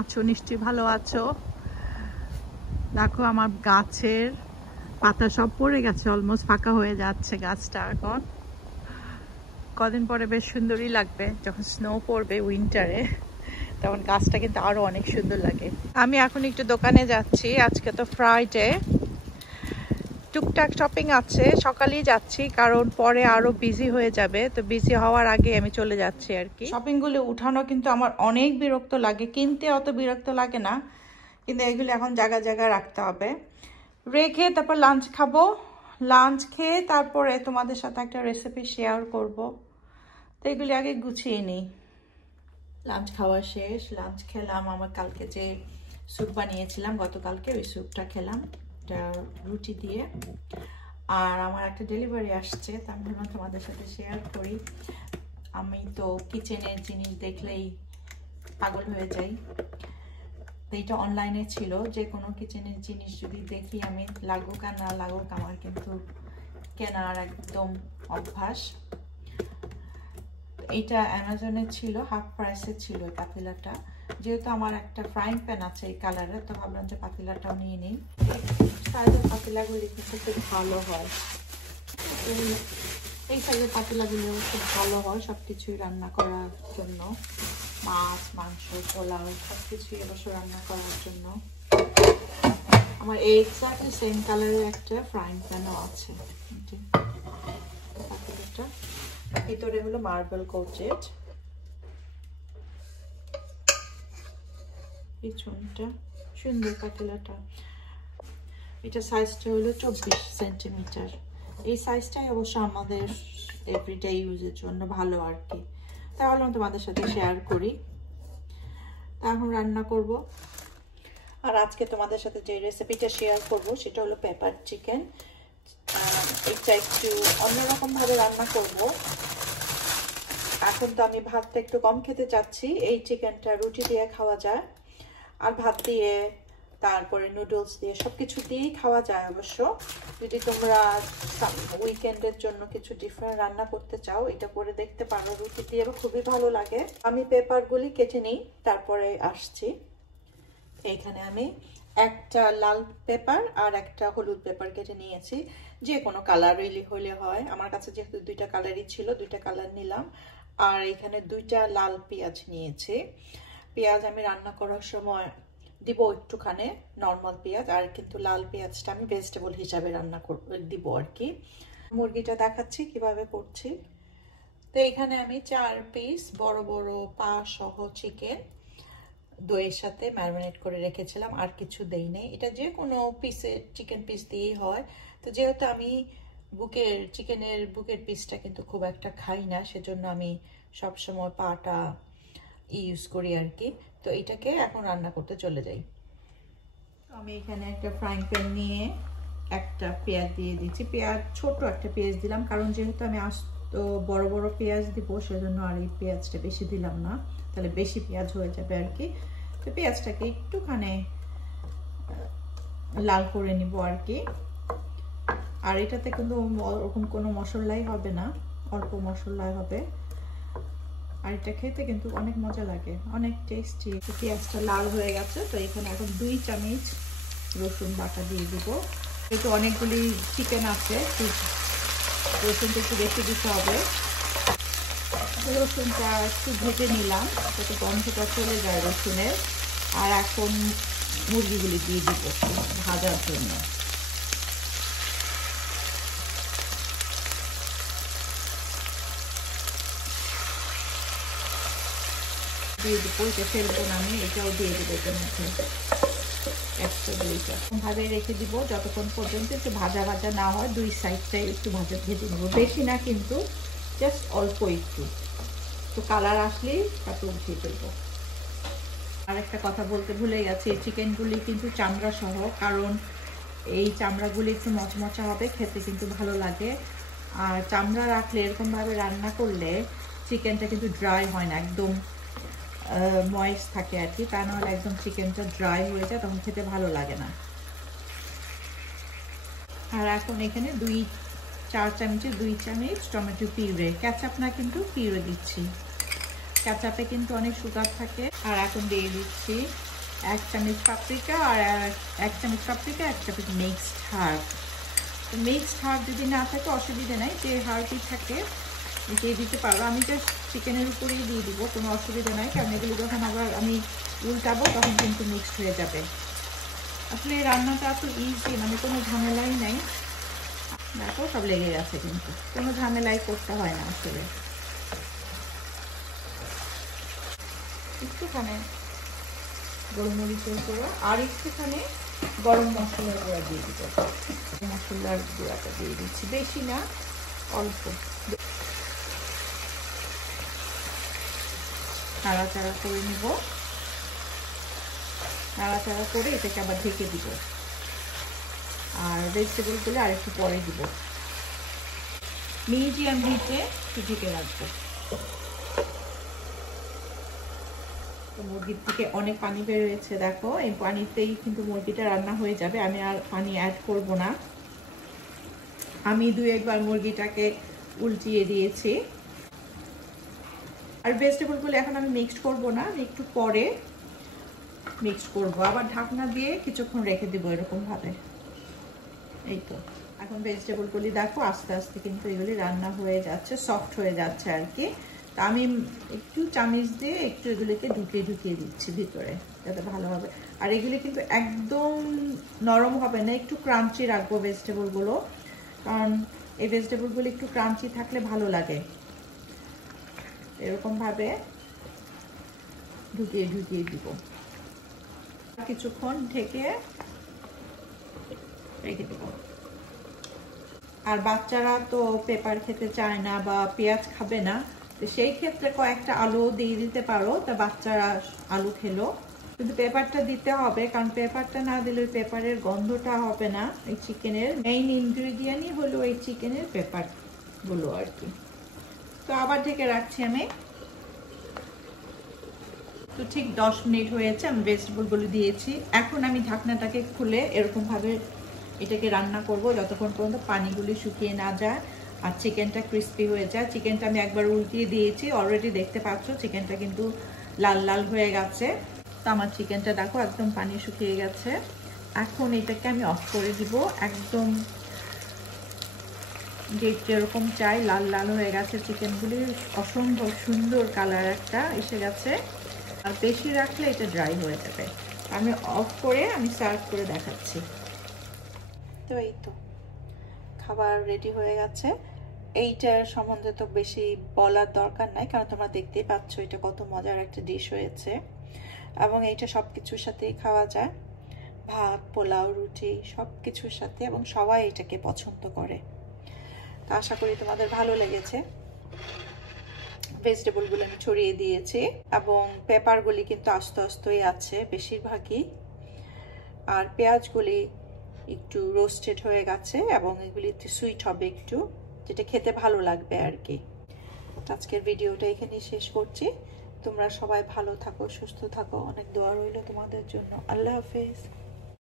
আছো? নিশ্চয়ই ভালো আছো। দেখো আমার গাছের পাতা সব পড়ে গেছে, অলমোস্ট ফাঁকা হয়ে যাচ্ছে গাছটা। এখন কদিন পরে বেশ সুন্দরই লাগবে, যখন স্নো পড়বে উইন্টারে, তখন গাছটা কিন্তু আরো অনেক সুন্দর লাগে। আমি এখন একটু দোকানে যাচ্ছি, আজকে তো ফ্রাইডে। টুকটাক শপিং আছে, সকালেই যাচ্ছি কারণ পরে আরো বিজি হয়ে যাবে, তো বিজি হওয়ার আগে আমি চলে যাচ্ছি আর কি। শপিং গুলো উঠানো কিন্তু আমার অনেক বিরক্ত লাগে, কিনতে অত বিরক্ত লাগে না, কিন্তু এগুলো এখন জায়গা জায়গায় রাখতে হবে। রেখে তারপর লাঞ্চ খাবো, লাঞ্চ খেয়ে তারপরে তোমাদের সাথে একটা রেসিপি শেয়ার করব, তো এগুলি আগে গুছিয়ে নিই। লাঞ্চ খাওয়া শেষ, লাঞ্চ খেলাম। আমার কালকে যে স্যুপ বানিয়েছিলাম গতকালকে, ওই স্যুপটা খেলাম রুটি দিয়ে। আর আমার একটা ডেলিভারি আসছে, তা আমি ভাবলাম তোমাদের সাথে শেয়ার করি। আমি তো কিচেনের জিনিস দেখলেই পাগল হয়ে যাই, তো এটা অনলাইনে ছিল। যে কোনো কিচেনের জিনিস যদি দেখি আমি, লাগুক আর না লাগুক, আমার কিন্তু কেনার একদম অভ্যাস। এটা অ্যামাজনে ছিল, হাফ প্রাইসে ছিল এই পাতিলাটা। যেহেতু আমার একটা ফ্রাইং প্যান আছে এই কালারের, তো ভাবলাম যে পাতিলাটাও নিয়ে নিই। সাইজের পাতিলাগুলি কিন্তু খুব ভালো হয়, এই সাইজের পাতিলাগুলো খুব ভালো হয় সব কিছুই রান্না করার জন্য, মাছ, মাংস, পোলাও সব কিছুই অবশ্য রান্না করার জন্য। আমার এই এক্স্যাক্টলি সেম কালারের একটা ফ্রাইং প্যানও আছে। পাতিলাটা ভিতরে হলো মার্বেল কোটেড, পিছনটা সুন্দর পাতিলাটা। এটা সাইজটা হলো 24 সেন্টিমিটার। এই সাইজটাই অবশ্য আমাদের এভরিডে ইউজের জন্য ভালো আর কি, তাহলে আমি তোমাদের সাথে শেয়ার করি। তা এখন রান্না করব। আর আজকে তোমাদের সাথে যে রেসিপিটা শেয়ার করব সেটা হলো পেপার চিকেন। এটা একটু অন্যরকম ভাবে রান্না করব। এখন তো আমি ভাতটা একটু কম খেতে চাচ্ছি, এই চিকেনটা রুটি দিয়ে খাওয়া যায়, আর ভাত দিয়ে, তারপরে নুডলস দিয়ে, সবকিছু দিয়েই খাওয়া যায় অবশ্য। যদি তোমরা উইকেন্ডের জন্য কিছু ডিফারেন্ট রান্না করতে চাও, এটা করে দেখতে পারো, রুটি দিয়ে খুবই ভালো লাগে। আমি পেপারগুলি কেটে নিই, তারপরে আসছি। এইখানে আমি একটা লাল পেপার আর একটা হলুদ পেপার কেটে নিয়েছি, যে কোনো কালার হলে হয়। আমার কাছে যেহেতু দুইটা কালারই ছিল, দুইটা কালার নিলাম। আর এখানে দুইটা লাল পেঁয়াজ নিয়েছি। পেঁয়াজ আমি রান্না করার সময় দিব একটুখানি নর্মাল পেঁয়াজ, আর কিন্তু লাল পেঁয়াজটা আমি ভেজিটেবল হিসাবে রান্না দিব আর কি। মুরগিটা দেখাচ্ছি কিভাবে করছি। তো এখানে আমি 4 পিস বড় বড় পা সহ চিকেন দইয়ের সাথে ম্যারিনেট করে রেখেছিলাম, আর কিছু দেই নেই। এটা যে কোনো পিসের চিকেন পিস দিয়েই হয়। তো যেহেতু আমি চিকেনের বুকের পিসটা কিন্তু খুব একটা খাই না, সেজন্য আমি সবসময় পাটা ইউজ করি আর কি। তো এটাকে এখন রান্না করতে চলে যাই। আমি এখানে একটা ফ্রাইং প্যান নিয়ে একটা পেঁয়াজ দিয়ে দিচ্ছি। পেঁয়াজ ছোট একটা পেঁয়াজ দিলাম, কারণ যেহেতু আমি তো বড় বড় পেঁয়াজ দিব, সেজন্য আর এই পেঁয়াজটা বেশি দিলাম না, তাহলে বেশি পেঁয়াজ হয়ে যাবে আর কি। তো পেঁয়াজটাকে একটুখানি লাল করে নিব আর কি। আর এটাতে কিন্তু ওরকম কোনো মশলাই হবে না, অল্প মশলাই হবে। আর এটা খেতে কিন্তু অনেক মজা লাগে, অনেক টেস্টি। পেঁয়াজটা লাল হয়ে গেছে, তো এখানে এখন 2 চামচ রসুন বাটা দিয়ে দেবো। একটু অনেকগুলি চিকেন আছে, রসুনটা একটু বেশি দিতে হবে। রসুনটা একটু ভেজে নিলাম যাতে গন্ধটা চলে যায় রসুনের। আর এখন মুরগিগুলি দিয়ে দিব ভাজার জন্য। দিয়ে দেবো, এটা ফেলবো না আমি, এটাও দিয়ে দেবো এটার মধ্যে একটা দুইটা। ভাবে রেখে দিব যতক্ষণ পর্যন্ত একটু ভাজা ভাজা না হয়, 2 সাইডটাই একটু ভেজে নেবো, বেশি না কিন্তু, জাস্ট অল্প একটু। তো কালার আসলেই তারপর উঠিয়ে ফেলবো। আর একটা কথা বলতে ভুলে গেছি, এই চিকেনগুলি কিন্তু চামড়া সহ, কারণ এই চামড়াগুলি একটু মচমচা হবে, খেতে কিন্তু ভালো লাগে। আর চামড়া রাখলে এরকমভাবে রান্না করলে চিকেনটা কিন্তু ড্রাই হয় না, একদম ময়েস্ট থাকে আর কি। তা নাহলে একদম চিকেনটা ড্রাই হয়ে যায়, তখন খেতে ভালো লাগে না। আর এখন এখানে 4 চামচে 2 চামচ টমেটো পিউরে, ক্যাচাপ না কিন্তু পিউরে দিচ্ছি। ক্যাচাপে কিন্তু অনেক সুগার থাকে। আর এখন দিয়ে দিচ্ছি 1 চামচ পাপরিকা আর 1 চামচ পাপরিকা, 1 চামচ মিক্সড হার্ব। তো মিক্সড হার্ব যদি না থাকে অসুবিধা নাই, যে হার্বই থাকে দিয়ে দিতে পারো। আমি জাস্ট চিকেনের উপরেই দিয়ে দিব, কোনো অসুবিধা নাই, কারণ এগুলো যখন আবার আমি উল্টাবো তখন কিন্তু মিক্সড হয়ে যাবে। আসলে এই রান্নাটা এত ইজি, মানে কোনো ঝামেলাই নাই। দেখো সব লেগে গেছে, কিন্তু কোনো ঝামেলাই করতে হয় না আসলে। একটুখানে গোলমরিচের গুঁড়ো আর একটুখানে গরম মশলার গুঁড়া দিয়ে দিব। মশলার গুঁড়াটা দিয়ে দিচ্ছি, বেশি না, অল্প। নাড়াচাড়া করে নিব, নাড়াচাড়া করে এটাকে আবার ঢেকে দিব। আর ভেজিটেবলগুলো আর একটু পরে দিব। মিডিয়াম হিটে ঢেকে রাখবো। মুরগির থেকে অনেক পানি বের হয়েছে, দেখো এই পানিতেই কিন্তু মুরগিটা রান্না হয়ে যাবে। আমি আর পানি অ্যাড করব না। আমি 2-1 বার মুরগিটাকে উল্টিয়ে দিয়েছি। আর ভেজিটেবলগুলো এখন আমি মিক্সড করব না, একটু পরে মিক্সড করব। আবার ঢাকনা দিয়ে কিছুক্ষণ রেখে দিব এরকম ভাবে। এই তো এখন ভেজিটেবলগুলি দেখো আস্তে আস্তে কিন্তু এগুলি রান্না হয়ে যাচ্ছে, সফট হয়ে যাচ্ছে আর কি। তা আমি একটু চামচ দিয়ে একটু এগুলিকে ঢুকিয়ে দিচ্ছি ভিতরে, যাতে ভালো হবে। আর এগুলি কিন্তু একদম নরম হবে না, একটু ক্রাঞ্চি রাখবো ভেজিটেবলগুলো, কারণ এই ভেজিটেবলগুলো একটু ক্রাঞ্চি থাকলে ভালো লাগে। এরকম ভাবে ঢুকিয়ে দিব। কিছুক্ষণ ঢেকে রেখে দেব। আর বাচ্চারা তো পেপার খেতে চায় না বা পেঁয়াজ খাবে না, তো সেই ক্ষেত্রে কয়েকটা আলু দিয়ে দিতে পারো, তা বাচ্চারা আলু খেলো। কিন্তু পেপারটা দিতে হবে, কারণ পেপারটা না দিলে ওই পেপারের গন্ধটা হবে না। এই চিকেনের মেইন ইনগ্রিডিয়েন্টই হলো এই চিকেনের পেপার গুলো আর কি। তো আবার ঢেকে রাখছি আমি। তো ঠিক 10 মিনিট হয়েছে, আমি ভেজিটেবলগুলো দিয়েছি। এখন আমি ঢাকনাটাকে খুলে এরকম ভাবে এটাকে রান্না করব যতক্ষণ পর্যন্ত পানিগুলি শুকিয়ে না যায় আর চিকেনটা ক্রিস্পি হয়ে যায়। চিকেনটা আমি একবার উল্টিয়ে দিয়েছি, অলরেডি দেখতে পাচ্ছ চিকেনটা কিন্তু লাল লাল হয়ে গেছে। তো আমার চিকেনটা দেখো একদম পানি শুকিয়ে গেছে। এখন এটাকে আমি অফ করে দিব। একদম যেরকম চাই লাল লাল হয়ে গেছে চিকেনগুলি, অসম্ভব সুন্দর কালার একটা এসে গেছে। আর বেশি রাখলে এটা ড্রাই হয়ে যাবে। আমি অফ করে আমি সার্ভ করে দেখাচ্ছি। তো এই তো খাবার রেডি হয়ে গেছে। এইটার সম্বন্ধে তো বেশি বলার দরকার নাই, কারণ তোমরা দেখতেই পাচ্ছ এটা কত মজার একটা ডিশ হয়েছে। এবং এইটা সব কিছুর সাথেই খাওয়া যায়, ভাত, পোলাও, রুটি সব কিছুর সাথে, এবং সবাই এটাকে পছন্দ করে। তো আশা করি তোমাদের ভালো লেগেছে। ভেজিটেবলগুলো আমি ছড়িয়ে দিয়েছি এবং পেপারগুলি কিন্তু আস্তে আস্তেই আছে বেশিরভাগই। আর পেঁয়াজগুলি একটু রোস্টেড হয়ে গেছে এবং এগুলি সুইট হবে একটু, যেটা খেতে ভালো লাগবে আর কি। আজকের ভিডিওটা এখানেই শেষ করছি। তোমরা সবাই ভালো থাকো, সুস্থ থাকো, অনেক দোয়া রইল তোমাদের জন্য। আল্লাহ হাফেজ।